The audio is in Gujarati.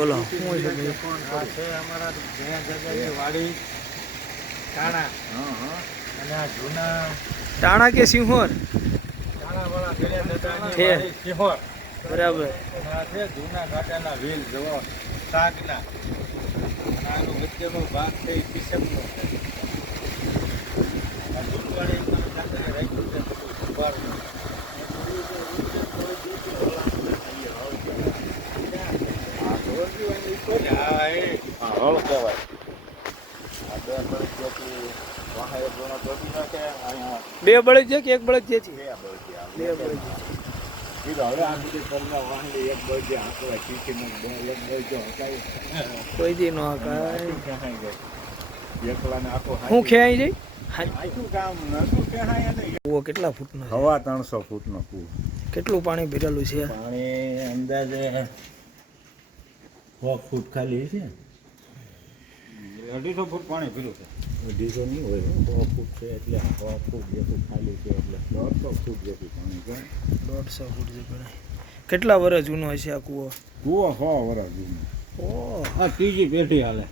બોલો. શું છે આ છે અમારા જયા જગ્યાએ વાડી કાણા અને આ જૂના ટાણા કે સિંહોર? જયા જગાની છે. સિંહોર બરાબર. આ છે જૂના ઘાટાના વ્હીલ જવો શાકના અને આનો વચ્ચેનો ભાગ છે એ કિસમનો છે આ દૂધવાળી તમે જાતે રાખ્યું છે બધું ઉભારનું. આ એ હળ કહેવાય બે બળદ છે કે એક બળદ છે છે? બે બળદ. કોઈ દી નો હું ખેંચાઈ જાય કૂવો કેટલા ફૂટનો હવા ત્રણસો ફૂટનો કૂવો. કેટલું પાણી ભરેલું છે? પાણી અંદાજે સો ફૂટ ખાલી છે અઢીસો ફૂટ પાણી પીરું છે. અઢીસો નહીં હોય સો ફૂટ છે એટલે સો ફૂટ જેટલું ખાલી છે એટલે દોઢસો ફૂટ જેટલું પાણી છે. દોઢસો ફૂટ જેટલું પણ કેટલા વર્ષ જૂનો હશે આ કૂવો? કૂવો સો વર્ષ જૂનો. ઓહ. આ ત્રીજી પેઢી હાલે.